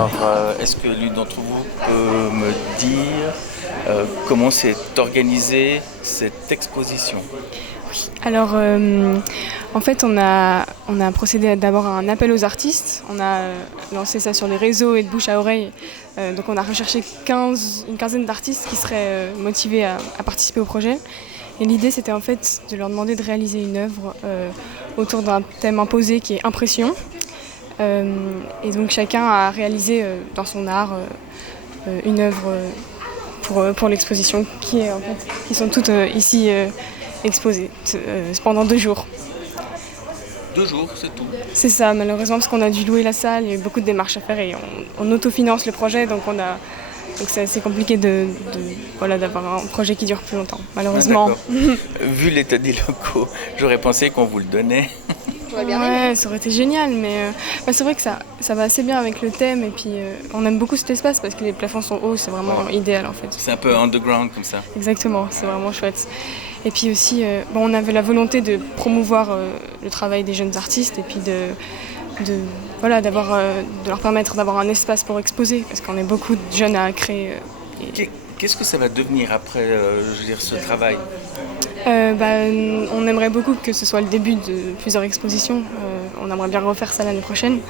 Alors, est-ce que l'une d'entre vous peut me dire comment s'est organisée cette exposition? Alors, en fait, on a procédé d'abord à un appel aux artistes. On a lancé ça sur les réseaux et de bouche à oreille. Donc, on a recherché une quinzaine d'artistes qui seraient motivés à participer au projet. Et l'idée, c'était en fait de leur demander de réaliser une œuvre autour d'un thème imposé qui est impression. Et donc, chacun a réalisé dans son art une œuvre pour l'exposition qui sont toutes ici exposées pendant 2 jours. 2 jours, c'est tout. C'est ça, malheureusement, parce qu'on a dû louer la salle, il y a eu beaucoup de démarches à faire et on autofinance le projet, donc c'est assez compliqué d'avoir un projet qui dure plus longtemps, malheureusement. Vu l'état des locaux, j'aurais pensé qu'on vous le donnait. Ouais, ça aurait été génial, mais c'est vrai que ça va assez bien avec le thème et puis on aime beaucoup cet espace parce que les plafonds sont hauts, c'est vraiment idéal en fait. C'est un peu underground comme ça. Exactement, c'est vraiment chouette. Et puis aussi, on avait la volonté de promouvoir le travail des jeunes artistes et puis de leur permettre d'avoir un espace pour exposer parce qu'on est beaucoup de jeunes à créer. Qu'est-ce que ça va devenir après ce travail? On aimerait beaucoup que ce soit le début de plusieurs expositions. On aimerait bien refaire ça l'année prochaine.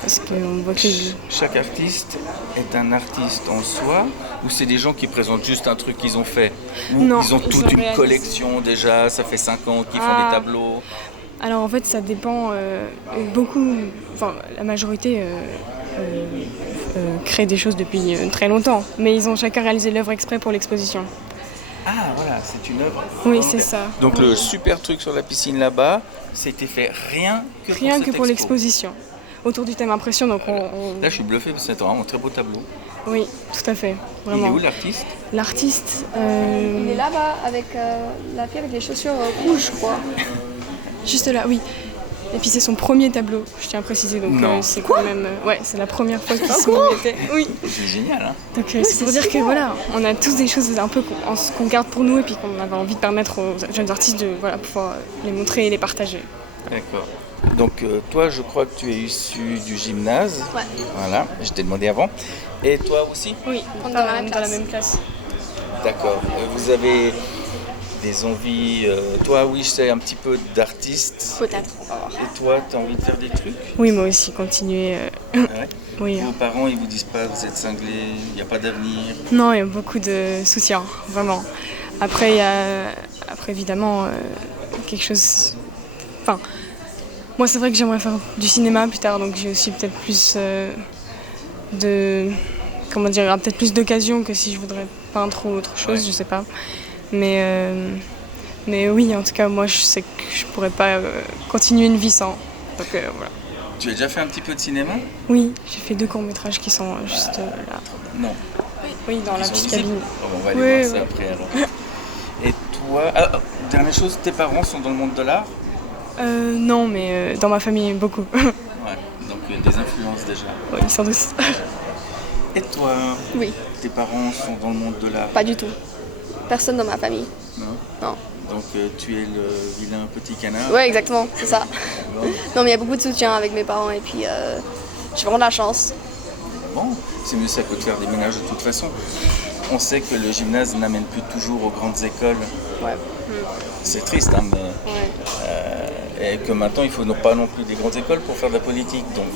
Parce qu'on voit que chaque artiste est un artiste en soi, ou c'est des gens qui présentent juste un truc qu'ils ont fait? Ou non, ils ont toute une collection déjà, ça fait 5 ans qu'ils font des tableaux? Alors en fait ça dépend beaucoup, enfin la majorité crée des choses depuis très longtemps, mais ils ont chacun réalisé l'œuvre exprès pour l'exposition. Ah voilà, c'est une œuvre. Oui, c'est ça. Donc le super truc sur la piscine là-bas, c'était fait rien que pour l'exposition. Autour du thème impression, donc Là je suis bluffé parce que c'est vraiment un très beau tableau. Oui, tout à fait, vraiment. Il est où l'artiste? L'artiste Il est là-bas avec la fille avec les chaussures rouges, je crois. Juste là, oui. Et puis c'est son premier tableau, je tiens à préciser, donc c'est quand même... c'est la première fois qu'il se mettait. Oui. C'est génial, hein. Donc c'est pour dire que voilà, on a tous des choses un peu qu'on garde pour nous et puis qu'on avait envie de permettre aux jeunes artistes de pouvoir les montrer et les partager. D'accord. Donc toi, je crois que tu es issu du gymnase. Ouais. Voilà, je t'ai demandé avant. Et toi aussi? Oui, on est dans la même classe. D'accord. Vous avez des envies... toi, oui, je sais, un petit peu d'artiste. Peut-être. Et toi, tu as envie de faire des trucs? Oui, moi aussi, continuer. Ouais. Oui. Vos parents, ils vous disent pas, vous êtes cinglés, il n'y a pas d'avenir? Non, il y a beaucoup de soutien, vraiment. Après, il y a évidemment quelque chose... Enfin, moi, c'est vrai que j'aimerais faire du cinéma plus tard, donc j'ai aussi peut-être plus peut-être plus d'occasions que si je voudrais peindre ou autre chose, je sais pas. Mais oui, en tout cas, moi, je sais que je pourrais pas continuer une vie sans. Donc voilà. Tu as déjà fait un petit peu de cinéma? Oui, j'ai fait 2 courts-métrages qui sont juste là. Non. Oui, dans la petite cabine. On va aller voir ça après alors. Et toi, dernière chose, tes parents sont dans le monde de l'art? Non, mais dans ma famille, beaucoup. Ouais, donc des influences déjà. Oui, sans doute. Et toi? Oui. Tes parents sont dans le monde de l'art? Pas du tout. Personne dans ma famille. Non. Donc tu es le vilain petit canard? Ouais, exactement, c'est ça. Bon. Non, mais il y a beaucoup de soutien avec mes parents et puis j'ai vraiment de la chance. Bon, c'est mieux ça que de faire des ménages de toute façon. On sait que le gymnase n'amène plus toujours aux grandes écoles. Ouais. C'est triste, hein, mais... Ouais. et que maintenant, il ne faut pas non plus des grandes écoles pour faire de la politique. Donc,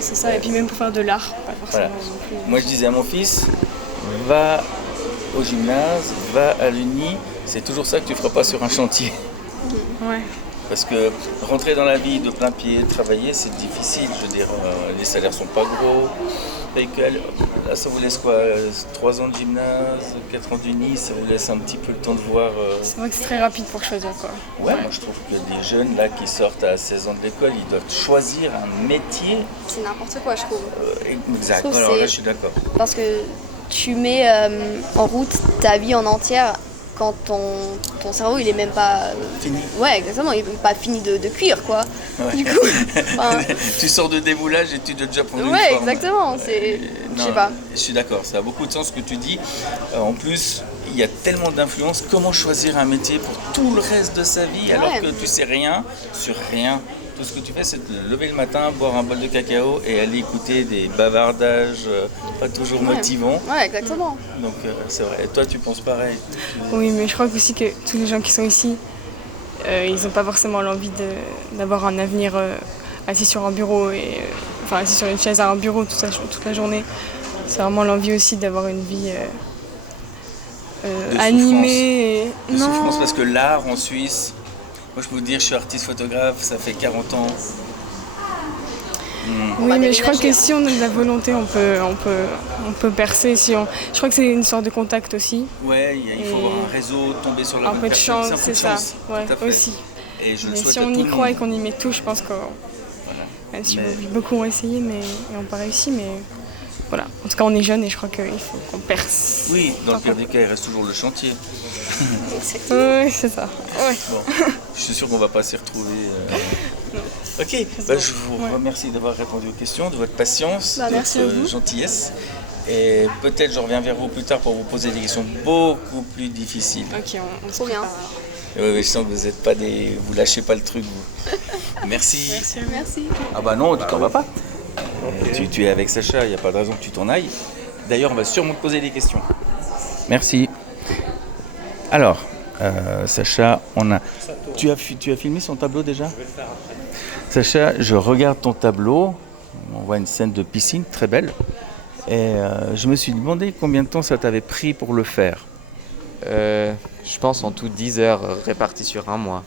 C'est ça, et puis même pour faire de l'art, pas forcément voilà. non plus. Moi, je disais à mon fils, va au gymnase, va à l'Uni, c'est toujours ça que tu ne feras pas sur un chantier. Ouais. Parce que rentrer dans la vie de plein pied, travailler, c'est difficile. Je veux dire, les salaires sont pas gros. Et que, là, ça vous laisse quoi 3 ans de gymnase, 4 ans d'Uni, ça vous laisse un petit peu le temps de voir... C'est vrai que c'est très rapide pour choisir, quoi. Ouais, moi je trouve que des jeunes là qui sortent à 16 ans de l'école, ils doivent choisir un métier. C'est n'importe quoi, je trouve. Exact, Je trouve alors là c'est- je suis d'accord. Parce que tu mets en route ta vie en entière quand ton cerveau il est même pas Fini. Ouais, exactement, il est même pas fini de cuire quoi. Ouais. Du coup, enfin, Tu sors de déboulage et tu dois déjà prendre une ouais, forme. exactement, c'est je Non, sais pas. Je suis d'accord, ça a beaucoup de sens ce que tu dis. En plus, il y a tellement d'influence. Comment choisir un métier pour tout le reste de sa vie alors Ouais. que tu sais rien sur rien? tout ce que tu fais, c'est te lever le matin, boire un bol de cacao et aller écouter des bavardages pas toujours motivants. Ouais, exactement. Donc c'est vrai. Et toi, tu penses pareil? Oui, mais je crois aussi que tous les gens qui sont ici, ils n'ont pas forcément l'envie d'avoir un avenir assis sur un bureau, enfin assis sur une chaise à un bureau toute la journée. C'est vraiment l'envie aussi d'avoir une vie De animée. souffrance. De souffrance, parce que l'art en Suisse, moi je peux vous dire, je suis artiste photographe, ça fait 40 ans. Oui, mais je crois que si on a de la volonté, on peut percer. Je crois que c'est une sorte de contact aussi. Ouais, il faut avoir un réseau, tomber sur la Un bonne peu de personne. chance, un peu c'est de ça. chance, Ouais, tout à fait. aussi. Et je le Mais souhaite si à on tout y le croit et monde. qu'on y met tout, je pense que même si beaucoup ont essayé, mais n'ont pas réussi, mais voilà. En tout cas, on est jeunes et je crois qu'il faut qu'on perce. Oui, dans le pire des cas, il reste toujours le chantier. Oui, c'est ça. Ouais. Bon, je suis sûr qu'on va pas s'y retrouver. Ok, je vous remercie d'avoir répondu aux questions, de votre patience, de merci à votre vous. gentillesse. Et peut-être je reviens vers vous plus tard pour vous poser des questions beaucoup plus difficiles. Ok, on se Trop bien. prépare. Oui, je sens que vous êtes pas vous lâchez pas le truc, vous. Merci. Merci. Ah bah non, tu t'en vas pas. Tu es avec Sacha, il n'y a pas de raison que tu t'en ailles. D'ailleurs, on va sûrement te poser des questions. Merci. Alors, Sacha, tu as filmé son tableau déjà? Je vais le faire après. Sacha, je regarde ton tableau. On voit une scène de piscine très belle. Et je me suis demandé combien de temps ça t'avait pris pour le faire. Je pense en tout 10 heures réparties sur un mois.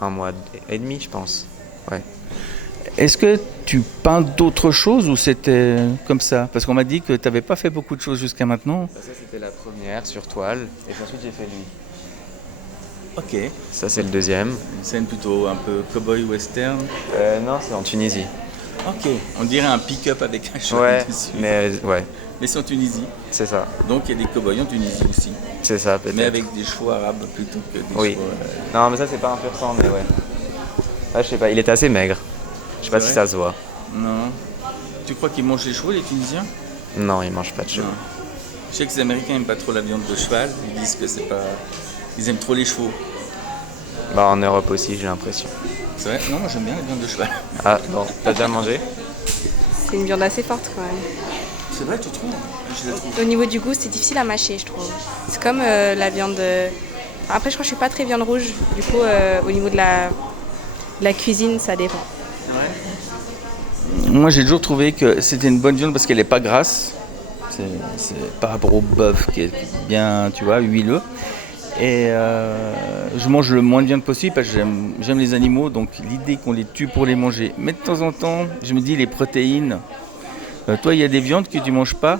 Un mois et demi, je pense. Ouais. Est-ce que tu peins d'autres choses ou c'était comme ça? Parce qu'on m'a dit que tu n'avais pas fait beaucoup de choses jusqu'à maintenant. Ça, c'était la première sur toile. Et puis ensuite, j'ai fait lui. Ok. Ça, c'est le deuxième. Une scène plutôt un peu cowboy western. Non, c'est en Tunisie. Ok. On dirait un pick-up avec un cheval Ouais, dessus. mais c'est en Tunisie. c'est ça. Donc il y a des cow-boys en Tunisie aussi. C'est ça, peut-être. Mais avec des chevaux arabes plutôt que des Oui. chevaux... Non, mais ça, c'est pas un pur sang, mais ouais. Ah, je sais pas, il était assez maigre. Je sais pas C'est si vrai ça se voit. Non. Tu crois qu'ils mangent les chevaux, les Tunisiens? Non, il mange pas de cheveux. Non. Je sais que les Américains n'aiment pas trop la viande de cheval. Ils disent que c'est pas... Ils aiment trop les chevaux. Bah, en Europe aussi, j'ai l'impression. C'est vrai? Non, moi j'aime bien la viande de cheval. Ah, bon, t'as déjà mangé? C'est une viande assez forte quand même. C'est vrai, tu trouves? Je la trouve. Au niveau du goût, c'est difficile à mâcher, je trouve. C'est comme la viande. Après, je crois que je suis pas très viande rouge. Du coup, au niveau de la cuisine, ça dépend. Moi j'ai toujours trouvé que c'était une bonne viande parce qu'elle n'est pas grasse. C'est par rapport au bœuf qui est bien, tu vois, huileux. Et je mange le moins de viande possible parce que j'aime les animaux, donc l'idée qu'on les tue pour les manger. Mais de temps en temps, je me dis les protéines. Toi, il y a des viandes que tu manges pas?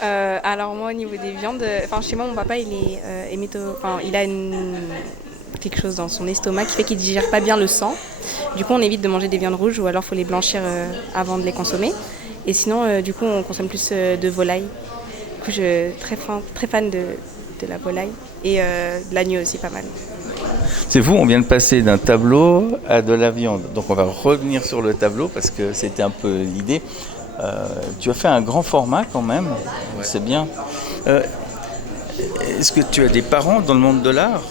Alors moi, au niveau des viandes, chez moi, mon papa, il est il a quelque chose dans son estomac qui fait qu'il digère pas bien le sang. Du coup, on évite de manger des viandes rouges ou alors faut les blanchir avant de les consommer. Et sinon, du coup, on consomme plus de volaille. Du coup, je suis très fan de la volaille et de l'agneau aussi, pas mal. C'est fou, on vient de passer d'un tableau à de la viande. Donc on va revenir sur le tableau parce que c'était un peu l'idée. Tu as fait un grand format quand même, c'est bien. Est-ce que tu as des parents dans le monde de l'art?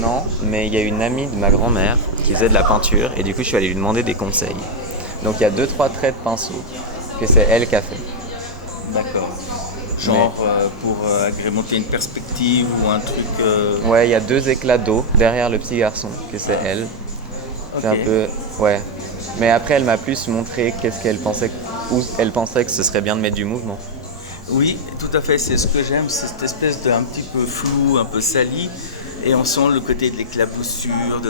Non, mais il y a une amie de ma grand-mère qui faisait de la peinture et du coup je suis allé lui demander des conseils. Donc il y a 2-3 traits de pinceau que c'est elle qui a fait. D'accord. Genre pour agrémenter une perspective ou un truc... Ouais, il y a 2 éclats d'eau derrière le petit garçon que c'est elle. C'est un peu... Ouais. Mais après elle m'a plus montré qu'est-ce qu'elle pensait, où elle pensait que ce serait bien de mettre du mouvement. Oui, tout à fait, c'est ce que j'aime, c'est cette espèce de un petit peu flou, un peu sali. Et on sent le côté de l'éclaboussure,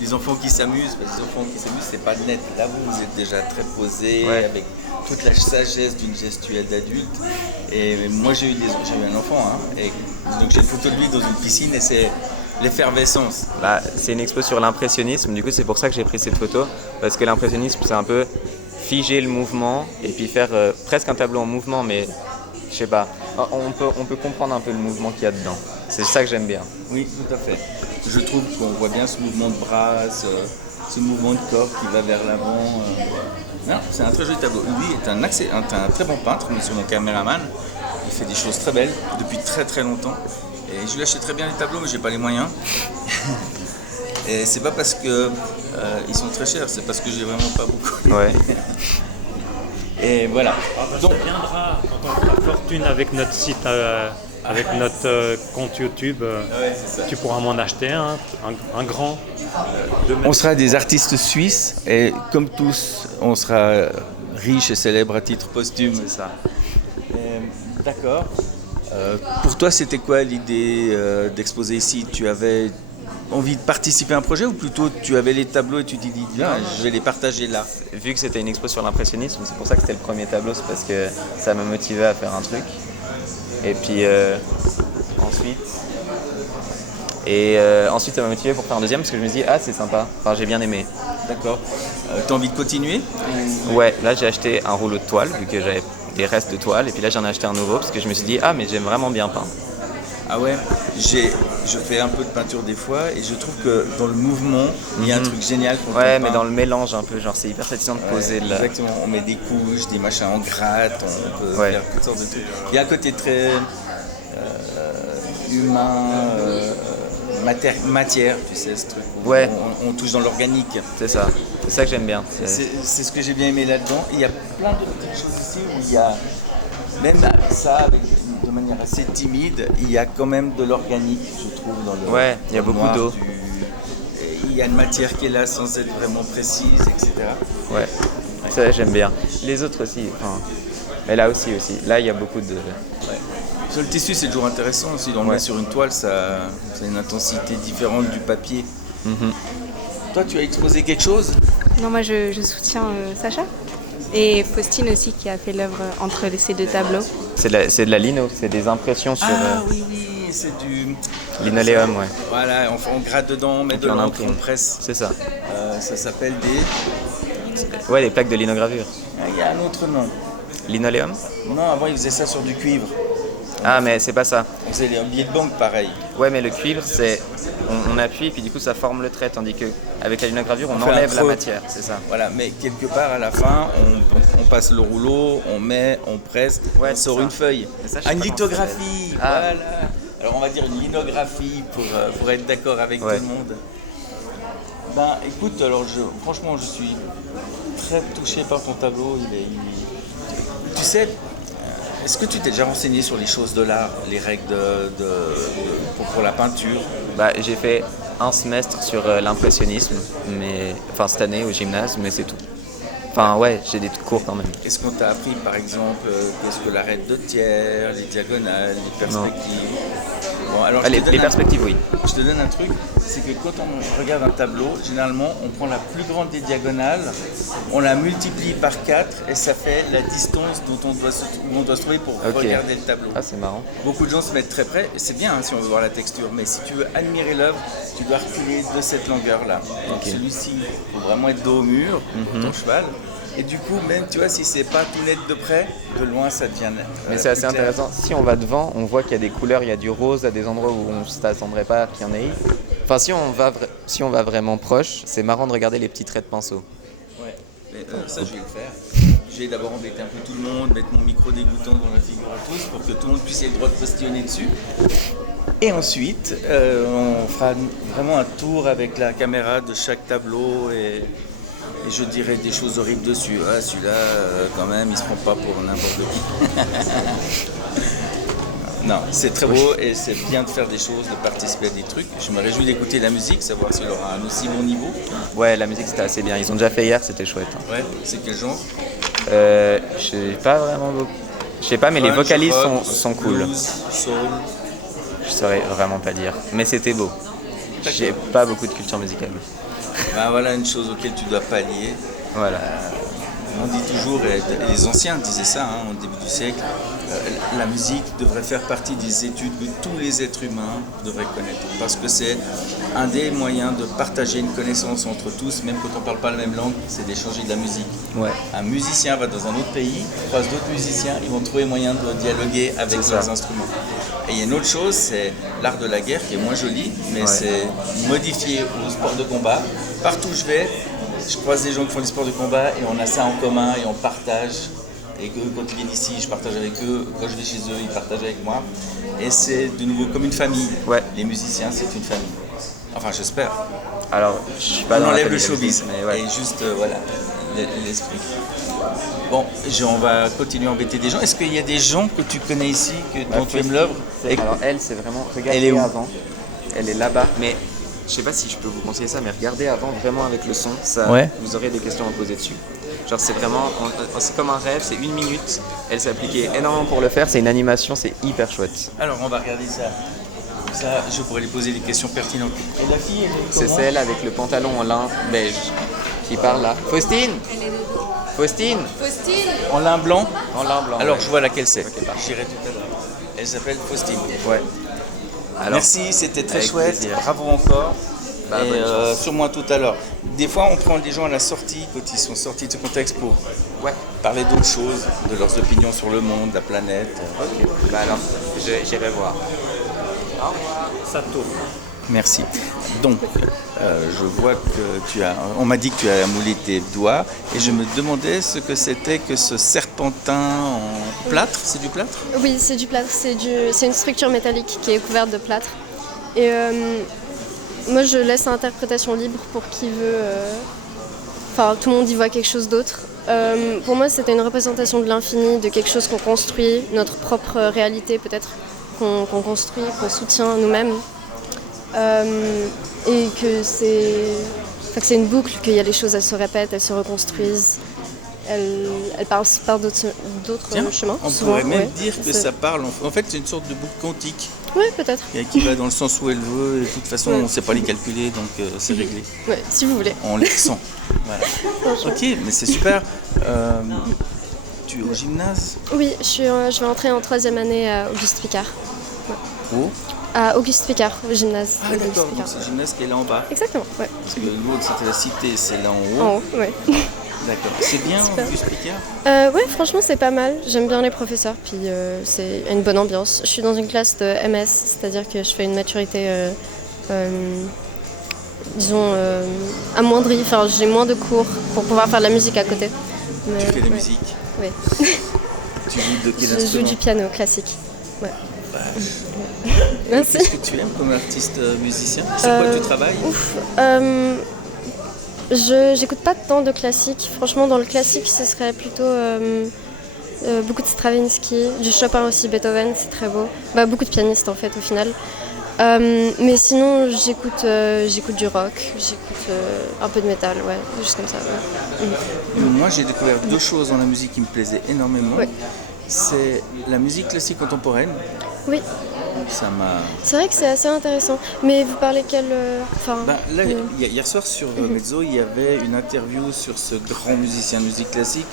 des enfants qui s'amusent. Les enfants qui s'amusent, c'est pas net. Là, vous êtes déjà très posé, avec toute la sagesse d'une gestuelle d'adulte. Et moi, j'ai eu un enfant, et donc j'ai une photo de lui dans une piscine et c'est l'effervescence. Bah, c'est une expo sur l'impressionnisme, du coup c'est pour ça que j'ai pris cette photo. Parce que l'impressionnisme, c'est un peu figer le mouvement et puis faire presque un tableau en mouvement, mais je sais pas. On peut comprendre un peu le mouvement qu'il y a dedans. C'est ça que j'aime bien. Oui, tout à fait. Je trouve qu'on voit bien ce mouvement de bras, ce mouvement de corps qui va vers l'avant. Non, c'est un très joli tableau. Lui est un très bon peintre, monsieur mon caméraman. Il fait des choses très belles depuis très très longtemps. Et je lui achète très bien les tableaux, mais j'ai pas les moyens. Et c'est pas parce que ils sont très chers, c'est parce que j'ai vraiment pas beaucoup. Ouais. Et voilà. Donc, ça viendra quand on fera fortune avec notre site, avec notre compte YouTube. C'est ça. Tu pourras m'en acheter un grand. On sera des artistes suisses et comme tous, on sera riches et célèbres à titre posthume. C'est ça. D'accord. Pour toi, c'était quoi l'idée d'exposer ici? Tu avais envie de participer à un projet ou plutôt tu avais les tableaux et tu t'es dit je vais les partager là? Vu que c'était une expo sur l'impressionnisme, c'est pour ça que c'était le premier tableau, c'est parce que ça m'a motivé à faire un truc. Et puis ensuite ça m'a motivé pour faire un deuxième parce que je me suis dit c'est sympa, enfin j'ai bien aimé. D'accord. T'as envie de continuer? Ouais, là j'ai acheté un rouleau de toile vu que j'avais des restes de toile et puis là j'en ai acheté un nouveau parce que je me suis dit mais j'aime vraiment bien peindre. Ah ouais, je fais un peu de peinture des fois et je trouve que dans le mouvement, il y a un truc génial. Ouais, mais dans le mélange un peu, genre c'est hyper satisfaisant de poser là. Exactement, on met des couches, des machins, on gratte, on peut faire toutes sortes de trucs. Il y a un côté très humain, matière, tu sais, ce truc où on touche dans l'organique. C'est ça que j'aime bien. C'est ce que j'ai bien aimé là-dedans. Il y a plein de petites choses ici où il y a, même ça, de manière assez timide, il y a quand même de l'organique, je trouve, dans le. Ouais, il y a beaucoup d'eau. Il y a une matière qui est là sans être vraiment précise, etc. Ouais, ça j'aime bien. Les autres aussi, mais là aussi. Là, il y a beaucoup de. Ouais. Sur le tissu, c'est toujours intéressant aussi. On le met sur une toile, ça a une intensité différente du papier. Toi, tu as exposé quelque chose? Non, moi je soutiens Sacha et Faustine aussi qui a fait l'œuvre entre ces deux tableaux. C'est de la lino, c'est des impressions sur. Oui, c'est du linoléum, ouais. Voilà, on gratte dedans, on met de l'encre, on presse. C'est ça. Ça s'appelle des. Ouais, des plaques de linogravure. Il y a un autre nom. Linoléum? Non, avant ils faisaient ça sur du cuivre. Mais c'est pas ça. On faisait les billets de banque pareil. Ouais, mais le cuivre, c'est. On appuie et puis du coup ça forme le trait, tandis qu'avec la linogravure, on enlève la matière, c'est ça. Voilà, mais quelque part à la fin, on passe le rouleau, on met, on presse, on sort une feuille. Une lithographie, voilà. Alors on va dire une linographie pour être d'accord avec tout le monde. Écoute, alors franchement, je suis très touché par ton tableau. Tu sais, est-ce que tu t'es déjà renseigné sur les choses de l'art, les règles pour la peinture? J'ai fait un semestre sur l'impressionnisme, cette année au gymnase, mais c'est tout. J'ai des cours quand même. Est-ce qu'on t'a appris par exemple qu'est-ce que l'arête de tiers, les diagonales, les perspectives? Bon, alors, les perspectives, oui. Je te donne un truc, c'est que quand on regarde un tableau, généralement on prend la plus grande des diagonales, on la multiplie par 4 et ça fait la distance où on doit se trouver pour regarder le tableau. Ah, c'est marrant. Beaucoup de gens se mettent très près, et c'est bien si on veut voir la texture, mais si tu veux admirer l'œuvre, tu dois reculer de cette longueur-là. Donc celui-ci, il faut vraiment être dos au mur, ton cheval. Et du coup, même tu vois, si c'est pas tout net de près, de loin ça devient net. Mais c'est assez intéressant. Si on va devant, on voit qu'il y a des couleurs, il y a du rose à des endroits où on ne s'attendrait pas qu'il y en ait. Enfin, si on va vraiment proche, c'est marrant de regarder les petits traits de pinceau. Ouais, mais ça je vais le faire. Je vais d'abord embêter un peu tout le monde, mettre mon micro dégoûtant dans la figure à tous pour que tout le monde puisse avoir le droit de postillonner dessus. Et ensuite, on fera vraiment un tour avec la caméra de chaque tableau et je dirais des choses horribles dessus. Celui-là, quand même, il se prend pas pour n'importe qui. Non, c'est très beau et c'est bien de faire des choses, de participer à des trucs. Je me réjouis d'écouter la musique, savoir si elle aura un aussi bon niveau. Ouais, la musique c'était assez bien. Ils ont déjà fait hier, c'était chouette. Ouais, c'est quel genre? Je sais pas vraiment beaucoup. Je sais pas, mais les vocalistes sont cool. Blues, soul. Je saurais vraiment pas dire. Mais c'était beau. J'ai pas beaucoup de culture musicale. Voilà une chose auquel tu dois pallier. Voilà. On dit toujours, et les anciens disaient ça au début du siècle, la musique devrait faire partie des études que tous les êtres humains devraient connaître. Parce que c'est un des moyens de partager une connaissance entre tous, même quand on ne parle pas la même langue, c'est d'échanger de la musique. Ouais. Un musicien va dans un autre pays, croise d'autres musiciens, ils vont trouver moyen de dialoguer avec leurs instruments. Et il y a une autre chose, c'est l'art de la guerre qui est moins joli, mais c'est modifié au sport de combat. Partout où je vais, je croise des gens qui font du sport de combat et on a ça en commun et on partage. Et que quand ils viennent ici, je partage avec eux. Quand je vais chez eux, ils partagent avec moi. Et c'est de nouveau comme une famille. Ouais. Les musiciens, c'est une famille. Enfin, j'espère. Alors, je suis pas On dans la enlève le famille showbiz, mais ouais. et juste, voilà, l'esprit. Bon, on va continuer à embêter des gens. Est-ce qu'il y a des gens que tu connais ici, dont tu aimes l'œuvre? Alors elle, c'est vraiment... Regardez Elle est où? avant. Elle est là-bas. Mais je sais pas si je peux vous conseiller ça, mais regardez avant vraiment avec le son. Ça, Ouais. vous aurez des questions à poser dessus. Genre c'est vraiment... C'est comme un rêve, c'est 1 minute. Elle s'est appliquée énormément pour le faire. C'est une animation, c'est hyper chouette. Alors, on va regarder ça. Ça, je pourrais lui poser des questions pertinentes. Et la fille, elle est C'est comment? celle avec le pantalon en lin beige qui parle là. Faustine. En lin blanc? En lin blanc. Alors, ouais. je vois laquelle c'est. Ok, parfait. J'irai tout à l'heure. Elle s'appelle Faustine. Ouais. Alors, Merci, c'était très avec chouette. plaisir. Bravo encore. Bah, Et bonne chance. sûrement tout à l'heure. Des fois, on prend des gens à la sortie, quand ils sont sortis de ce contexte, pour ouais. parler d'autres choses, de leurs opinions sur le monde, la planète. Ok. Bah alors, j'irai voir. Ça tourne. Merci. Donc, je vois que tu as... On m'a dit que tu as moulé tes doigts, et je me demandais ce que c'était que ce serpentin en plâtre. C'est du plâtre? Oui, c'est du plâtre, c'est une structure métallique qui est couverte de plâtre. Et moi, je laisse l'interprétation libre pour qui veut. Enfin, tout le monde y voit quelque chose d'autre. Pour moi, c'était une représentation de l'infini, de quelque chose qu'on construit, notre propre réalité peut-être, qu'on construit, qu'on soutient nous-mêmes. Et que c'est une boucle, qu'il y a les choses, elles se répètent, elles se reconstruisent. Elle parle par d'autres chemins. On souvent, pourrait même ouais. dire que ça parle... En fait, c'est une sorte de boucle quantique Oui, peut-être. qui va dans le sens où elle veut. Et de toute façon, Ouais. on ne sait pas les calculer, donc c'est réglé. Ouais, si vous voulez. On les ressent. Voilà. Ok, mais c'est super. Tu es au gymnase? Oui, je vais entrer en 3e année à Auguste Picard. Où? À Auguste Picard, au gymnase. Ah d'Auguste d'accord, donc Picard. c'est le gymnase qui est là en bas. Exactement, ouais. Parce que l'autre c'était la cité, c'est là en haut. En haut, ouais. D'accord. C'est bien Super. Auguste Picard? Ouais, franchement, c'est pas mal. J'aime bien les professeurs, puis c'est une bonne ambiance. Je suis dans une classe de MS, c'est-à-dire que je fais une maturité, disons, amoindrie. Enfin, j'ai moins de cours pour pouvoir faire de la musique à côté. Mais, Tu fais de la ouais. musique. Ouais. Tu joues de quel Je joue instrument? du piano classique. Ouais. Merci. Qu'est-ce que tu aimes comme artiste musicien? Sur quoi tu travailles? J'écoute pas tant de classique. Franchement, dans le classique, ce serait plutôt beaucoup de Stravinsky, du Chopin aussi, Beethoven, c'est très beau. Bah, beaucoup de pianistes en fait au final. Mais sinon, j'écoute du rock, j'écoute un peu de métal, ouais, juste comme ça. Ouais. Moi, j'ai découvert deux choses dans la musique qui me plaisaient énormément. Ouais. C'est la musique classique contemporaine. Oui, Ça m'a... c'est vrai que c'est assez intéressant. Mais vous parlez quel... Enfin, Là, hier soir sur Mezzo, il y avait une interview sur ce grand musicien de musique classique.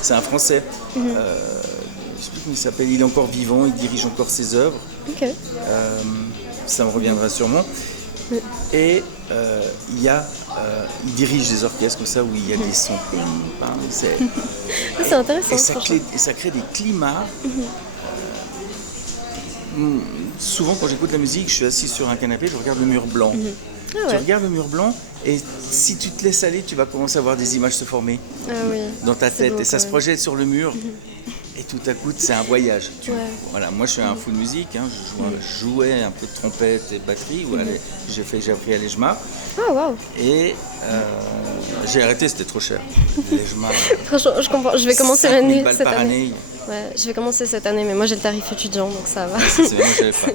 C'est un Français. Je ne sais plus comment il s'appelle. Il est encore vivant, il dirige encore ses œuvres. ok. Ça me reviendra sûrement. Et il dirige des orchestres comme ça où il y a des sons. C'est intéressant, Et franchement. ça crée des climats. Souvent, quand j'écoute la musique, je suis assis sur un canapé, je regarde le mur blanc. Ah Tu ouais. regardes le mur blanc et si tu te laisses aller, tu vas commencer à voir des images se former Ah oui. dans ta C'est tête beau, et ça quand se même. projette sur le mur. Et tout à coup, c'est un voyage. Ouais. Voilà, moi, je suis un fou de musique. Hein. Je jouais un peu de trompette et batterie. J'ai appris à l'EJMA. Ah waouh. Et j'ai arrêté, c'était trop cher. L'EJMA, Franchement, je comprends. Je vais commencer 5 000 l'année balles cette par année. année. Ouais, je vais commencer cette année, mais moi j'ai le tarif étudiant, donc ça va. C'est vrai, moi, j'avais pas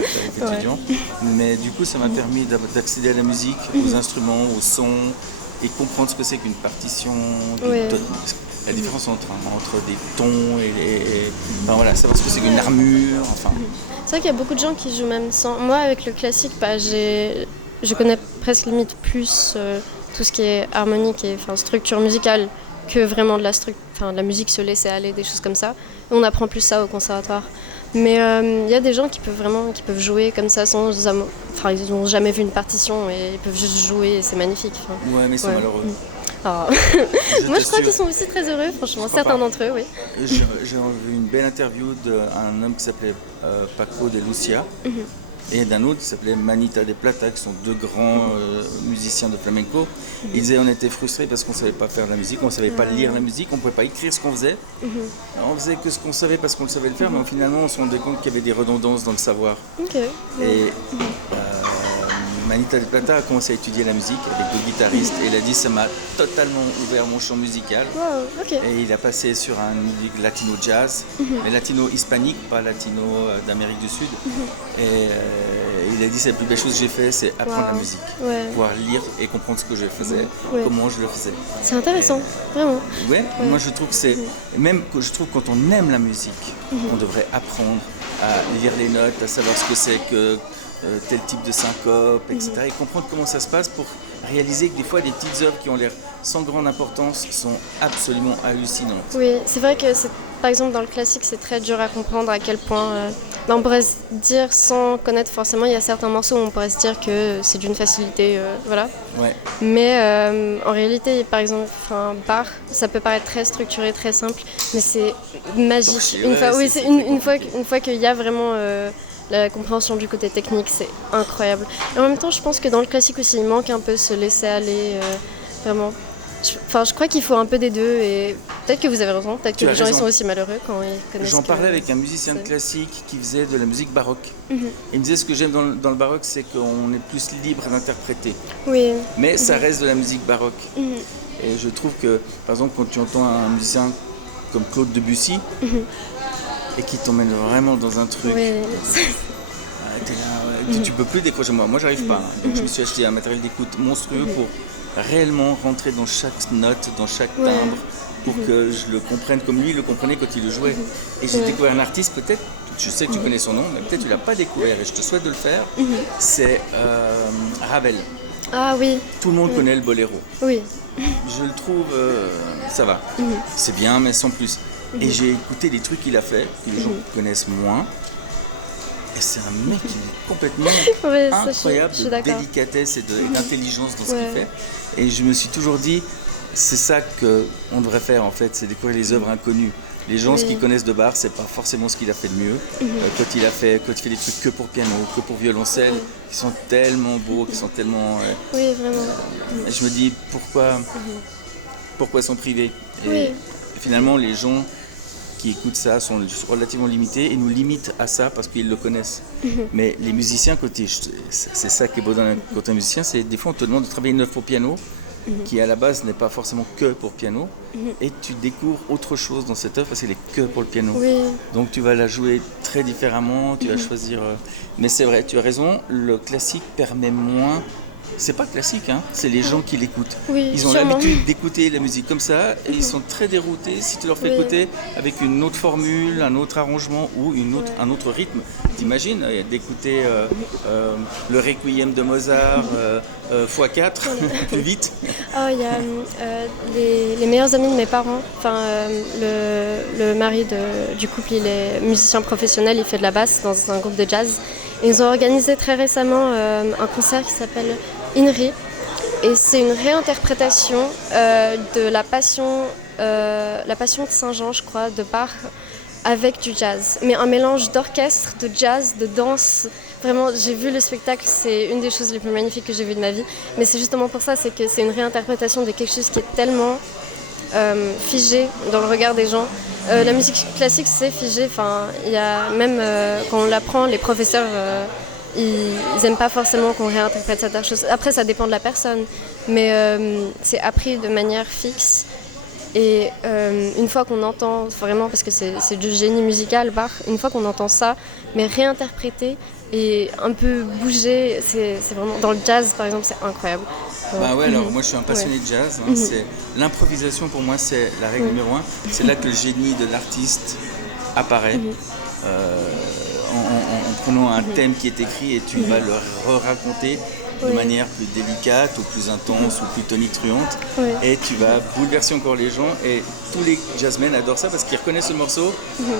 le tarif étudiant. Mais du coup, ça m'a permis d'accéder à la musique, aux instruments, au son, et comprendre ce que c'est qu'une partition. Ouais. La différence entre des tons enfin, voilà, savoir ce que c'est qu'une armure. Enfin, C'est vrai qu'il y a beaucoup de gens qui jouent même sans. Moi, avec le classique, je connais presque limite plus tout ce qui est harmonique et structure musicale que vraiment de la musique se laisser aller, des choses comme ça. On apprend plus ça au conservatoire. Mais il y a des gens qui peuvent jouer comme ça sans ils n'ont jamais vu une partition et ils peuvent juste jouer et c'est magnifique. ouais, mais ils sont Ouais. malheureux. Ah. Je Moi, je crois t'assure. qu'ils sont aussi très heureux, franchement. crois Certains pas. d'entre eux, oui. J'ai vu une belle interview d'un homme qui s'appelait Paco de Lucia et d'un autre qui s'appelait Manita de Plata, qui sont deux grands musiciens de flamenco. Ils disaient on était frustrés parce qu'on ne savait pas faire de la musique, on ne savait pas lire la musique, on ne pouvait pas écrire ce qu'on faisait. On faisait que ce qu'on savait parce qu'on le savait le faire, mais finalement on se rendait compte qu'il y avait des redondances dans le savoir. Ok. Et Manita del Plata a commencé à étudier la musique avec d'autres guitaristes et il a dit ça m'a totalement ouvert mon champ musical. Wow, ok. Et il a passé sur un musique latino jazz, mais latino hispanique, pas latino d'Amérique du Sud. Et il a dit c'est la plus belle chose que j'ai fait, c'est apprendre la musique, pouvoir lire et comprendre ce que je faisais, comment je le faisais. C'est intéressant, vraiment. Ouais, moi je trouve que c'est, même que je trouve que quand on aime la musique, on devrait apprendre à lire les notes, à savoir ce que c'est que tel type de syncope, etc. Et comprendre comment ça se passe pour réaliser que des fois des petites œuvres qui ont l'air sans grande importance sont absolument hallucinantes. Oui, c'est vrai que par exemple dans le classique c'est très dur à comprendre à quel point on pourrait se dire sans connaître forcément, il y a certains morceaux où on pourrait se dire que c'est d'une facilité, voilà. Ouais. Mais en réalité, par exemple, Bach, ça peut paraître très structuré, très simple, mais c'est magique. Une fois qu'il y a vraiment la compréhension du côté technique, c'est incroyable. Et en même temps, je pense que dans le classique aussi, il manque un peu se laisser aller, vraiment. Je crois qu'il faut un peu des deux et peut-être que vous avez raison, peut-être que les gens ils sont aussi malheureux quand ils connaissent. J'en parlais avec un musicien de classique qui faisait de la musique baroque. Il me disait ce que j'aime dans le baroque, c'est qu'on est plus libre d'interpréter. Oui. Mais ça reste de la musique baroque. Et je trouve que, par exemple, quand tu entends un musicien comme Claude Debussy et qui t'emmène vraiment dans un truc, tu peux plus décrocher. Moi, j'arrive pas. Donc je me suis acheté un matériel d'écoute monstrueux pour réellement rentrer dans chaque note, dans chaque timbre, pour que je le comprenne comme lui le comprenait quand il le jouait. Et j'ai découvert un artiste, peut-être, je sais que tu connais son nom, mais peut-être tu l'as pas découvert et je te souhaite de le faire, c'est Ravel. Ah oui. Tout le monde connaît le boléro. Oui. Je le trouve, ça va. C'est bien, mais sans plus. Et j'ai écouté les trucs qu'il a fait, que les gens connaissent moins. Et c'est un mec qui est complètement incroyable de délicatesse et d'intelligence dans ce qu'il fait. Et je me suis toujours dit, c'est ça qu'on devrait faire en fait, c'est découvrir les œuvres inconnues. Les gens, ce qu'ils connaissent de Bach, c'est pas forcément ce qu'il a fait de mieux. Quand il fait des trucs que pour piano, que pour violoncelle, qui sont tellement beaux, qui sont tellement... Oui, vraiment. Je me dis, pourquoi s'en priver? Et finalement, les gens qui écoutent ça sont relativement limités et nous limitent à ça parce qu'ils le connaissent. Mais les musiciens, c'est ça qui est beau quand un musicien, c'est des fois on te demande de travailler une œuvre pour piano qui à la base n'est pas forcément que pour piano et tu découvres autre chose dans cette œuvre parce qu'elle est que pour le piano. Donc tu vas la jouer très différemment, tu vas choisir... Mais c'est vrai, tu as raison, le classique permet moins... C'est pas classique, hein. C'est les gens qui l'écoutent. Ils ont l'habitude d'écouter la musique comme ça et ils sont très déroutés si tu leur fais écouter avec une autre formule, un autre arrangement ou un autre rythme. T'imagines d'écouter le Requiem de Mozart x4 plus vite. Oh, il y a les meilleurs amis de mes parents. Le mari du couple, il est musicien professionnel, il fait de la basse dans un groupe de jazz. Ils ont organisé très récemment un concert qui s'appelle INRI et c'est une réinterprétation de la Passion de Saint-Jean, je crois, de Bach avec du jazz. Mais un mélange d'orchestre, de jazz, de danse. Vraiment, j'ai vu le spectacle, c'est une des choses les plus magnifiques que j'ai vues de ma vie. Mais c'est justement pour ça, c'est que c'est une réinterprétation de quelque chose qui est tellement figé dans le regard des gens. La musique classique, c'est figé. Il y a même quand on l'apprend, les professeurs, ils n'aiment pas forcément qu'on réinterprète certaines choses. Après, ça dépend de la personne, mais c'est appris de manière fixe. Et une fois qu'on entend vraiment, parce que c'est du génie musical, Bach, une fois qu'on entend ça, mais réinterpréter et un peu bouger, c'est vraiment dans le jazz par exemple, c'est incroyable. Alors moi je suis un passionné de jazz, c'est l'improvisation pour moi c'est la règle numéro 1, c'est là que le génie de l'artiste apparaît en prenant un thème qui est écrit et tu vas le raconter de manière plus délicate ou plus intense ou plus tonitruante et tu vas bouleverser encore les gens et tous les jazzmen adorent ça parce qu'ils reconnaissent le morceau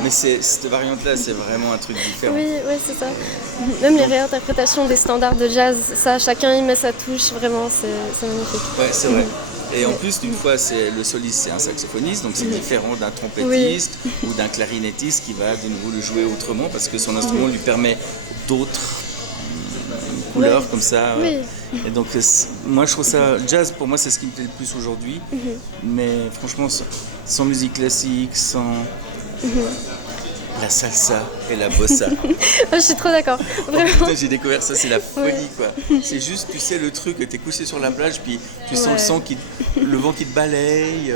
mais cette variante là c'est vraiment un truc différent. Oui, c'est ça. Même les réinterprétations des standards de jazz, ça chacun y met sa touche, vraiment c'est magnifique. Ouais, c'est vrai. Et en plus, d'une fois, le soliste, c'est un saxophoniste, donc c'est différent d'un trompettiste ou d'un clarinettiste qui va de nouveau le jouer autrement parce que son instrument lui permet d'autres couleurs comme ça. Et donc, moi, je trouve ça, jazz, pour moi, c'est ce qui me plaît le plus aujourd'hui. Mais franchement, sans musique classique, sans... la salsa et la bossa. Je suis trop d'accord. Vraiment. Putain, j'ai découvert ça, c'est la folie quoi. C'est juste, tu sais, le truc, t'es couché sur la plage, puis tu sens le vent qui te balaye.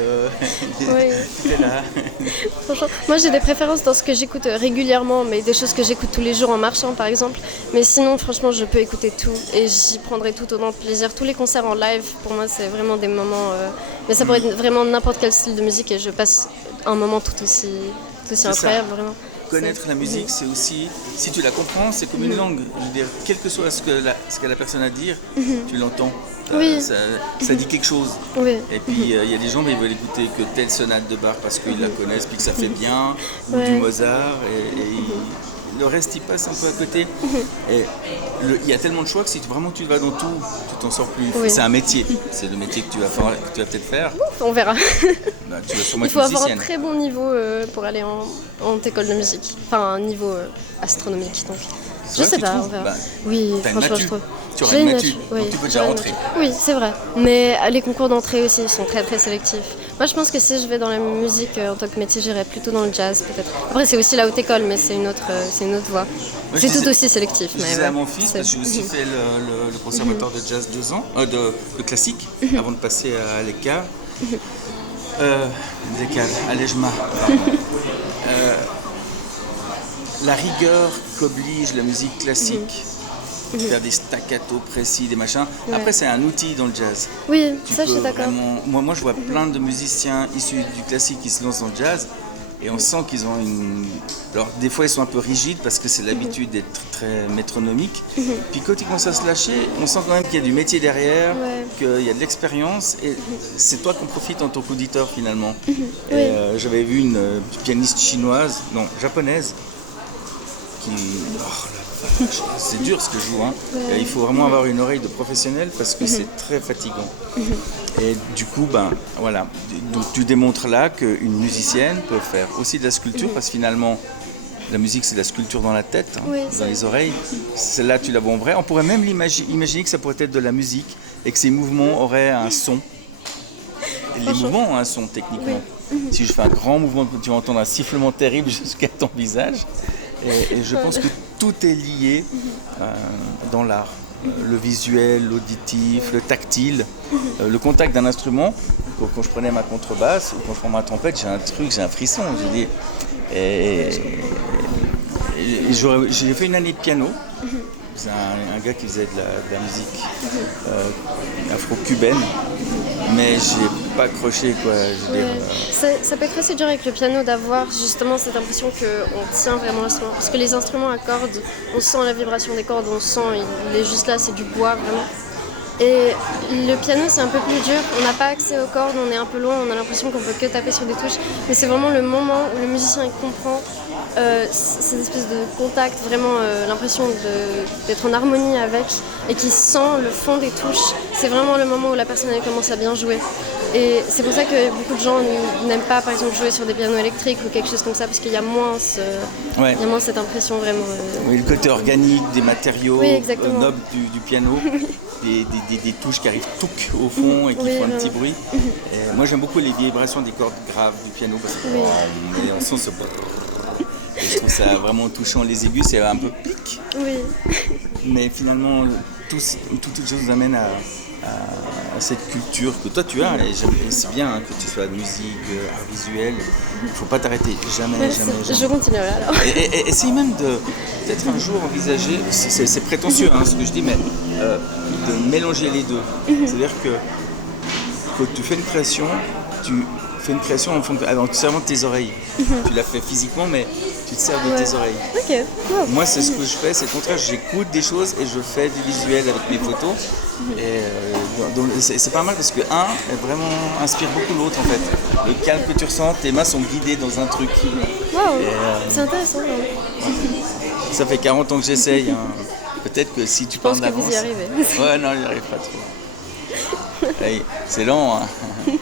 T'es là. Franchement, moi j'ai des préférences dans ce que j'écoute régulièrement, mais des choses que j'écoute tous les jours en marchant par exemple. Mais sinon, franchement, je peux écouter tout et j'y prendrai tout autant de plaisir. Tous les concerts en live, pour moi, c'est vraiment des moments. Mais ça pourrait être vraiment n'importe quel style de musique et je passe un moment tout aussi incroyable, vraiment. Connaître la musique, c'est aussi, si tu la comprends, c'est comme une langue. Je veux dire, quel que soit ce que la personne a à dire, tu l'entends. Oui. Ça dit quelque chose. Oui. Et puis il y a des gens, mais ils veulent écouter que telle sonate de Bach parce qu'ils la connaissent, puis que ça fait bien, ou du Mozart, le reste il passe un peu à côté. Et il y a tellement de choix que si vraiment tu vas dans tout, tu t'en sors plus. Oui. C'est un métier, c'est le métier que tu vas peut-être faire. On verra. Tu vas sûrement Il être faut avoir un musicienne. très bon niveau pour aller en école de musique. Enfin, un niveau astronomique. Donc. Je sais pas, on verra. Oui, t'as une franchement, matu. je trouve. Tu auras une matu, oui, donc tu peux déjà rentrer. Oui, c'est vrai. Mais les concours d'entrée aussi sont très très sélectifs. Moi, je pense que si je vais dans la musique en tant que métier, j'irai plutôt dans le jazz peut-être. Après, c'est aussi la haute école, mais c'est une autre voie. Moi, C'est tout aussi sélectif. Je Mais disais ouais, à mon fils, parce que j'ai aussi fait le conservatoire de jazz 2 ans, de classique, avant de passer à l'écart. Allègement, pardon. La rigueur qu'oblige la musique classique, faire des staccatos précis, des machins. Ouais. Après, c'est un outil dans le jazz. Oui, Tu ça, je peux suis d'accord. vraiment- Moi, je vois plein de musiciens issus du classique qui se lancent dans le jazz. Et on sent qu'ils ont une... Alors, des fois, ils sont un peu rigides parce que c'est l'habitude d'être très métronomique. Puis quand ils commencent à se lâcher, on sent quand même qu'il y a du métier derrière, Ouais. qu'il y a de l'expérience. Et c'est toi qu'on profite en tant qu'auditeur, finalement. Et, j'avais vu une pianiste chinoise, non, japonaise, qui... Oh, la vache, c'est dur ce que je joue. Hein. Et il faut vraiment avoir une oreille de professionnel parce que c'est très fatigant. Et du coup, voilà. Donc, tu démontres là qu'une musicienne peut faire aussi de la sculpture parce que finalement, la musique, c'est de la sculpture dans la tête, hein, Oui, dans c'est les oreilles. Celle-là, tu la vois en vrai. On pourrait même imaginer que ça pourrait être de la musique et que ces mouvements auraient un son. Et les mouvements ont un son, techniquement. Si je fais un grand mouvement, tu vas entendre un sifflement terrible jusqu'à ton visage. Et je pense que tout est lié dans l'art. Le visuel, l'auditif, le tactile, le contact d'un instrument. Quand je prenais ma contrebasse ou quand je prends ma trompette, j'ai un frisson. J'ai fait une année de piano. C'est un gars qui faisait de la musique afro-cubaine, mais j'ai pas accroché quoi. Je veux dire, Ça peut être assez dur avec le piano d'avoir justement cette impression qu'on tient vraiment l'instrument. Parce que les instruments à cordes, on sent la vibration des cordes, on sent, il est juste là, c'est du bois vraiment. Et le piano c'est un peu plus dur, on n'a pas accès aux cordes, on est un peu loin, on a l'impression qu'on peut que taper sur des touches. Mais c'est vraiment le moment où le musicien il comprend cette espèce de contact, vraiment l'impression d'être en harmonie avec et qui sent le fond des touches. C'est vraiment le moment où la personne elle commence à bien jouer. Et c'est pour ça que beaucoup de gens n'aiment pas par exemple jouer sur des pianos électriques ou quelque chose comme ça parce qu'il y a moins, il y a moins cette impression vraiment. Oui, le côté organique des matériaux Oui, exactement. nobles du piano, des touches qui arrivent touc au fond et qui font un petit bruit. Et moi j'aime beaucoup les vibrations des cordes graves du piano parce que on sent ce brrr. Et je trouve ça vraiment touchant. Les aigus c'est un peu pique. Oui. Mais finalement toutes choses nous amènent à cette culture que toi tu as. Et c'est bien hein, que tu sois musique, art visuel. Il ne faut pas t'arrêter. Jamais. Je continuerai alors. Et essaye même de peut-être un jour envisager, c'est prétentieux hein, ce que je dis, mais de mélanger les deux. C'est-à-dire que quand tu fais une création, tu fais une création en te servant de tes oreilles. Tu la fais physiquement, mais tu te sers de tes oreilles. Ok. Wow. Moi, c'est ce que je fais, c'est le contraire, j'écoute des choses et je fais du visuel avec mes photos. Et c'est pas mal parce que un vraiment inspire beaucoup l'autre en fait. Le calme que tu ressens, tes mains sont guidées dans un truc. Wow. C'est intéressant. Ça fait 40 ans que j'essaye. Hein. Peut-être que si tu pars Je pense que d'avance. vous y arrivez. Ouais, non, j'y arrive pas trop. Hey, c'est lent. Hein.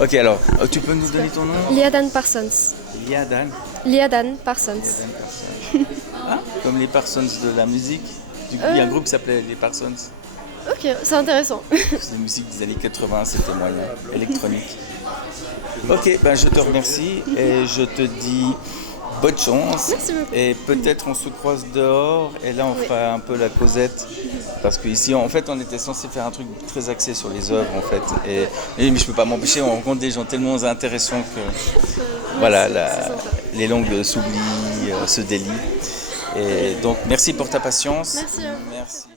Ok, alors, tu peux nous donner ton nom? Liadan Parsons. Liadan. Liadan Parsons. Ah, comme les Parsons de la musique. Du coup, il y a un groupe qui s'appelait les Parsons. Ok, c'est intéressant. C'est la musique des années 80, c'était moyen, électronique. Ok, ben je te remercie et je te dis bonne chance. Merci beaucoup. Et peut-être on se croise dehors et là on fera un peu la causette. Parce qu'ici, en fait, on était censé faire un truc très axé sur les œuvres, en fait. Mais je peux pas m'empêcher, on rencontre des gens tellement intéressants que voilà, les langues s'oublient, se délient. Et donc, merci pour ta patience. Merci à vous. Merci.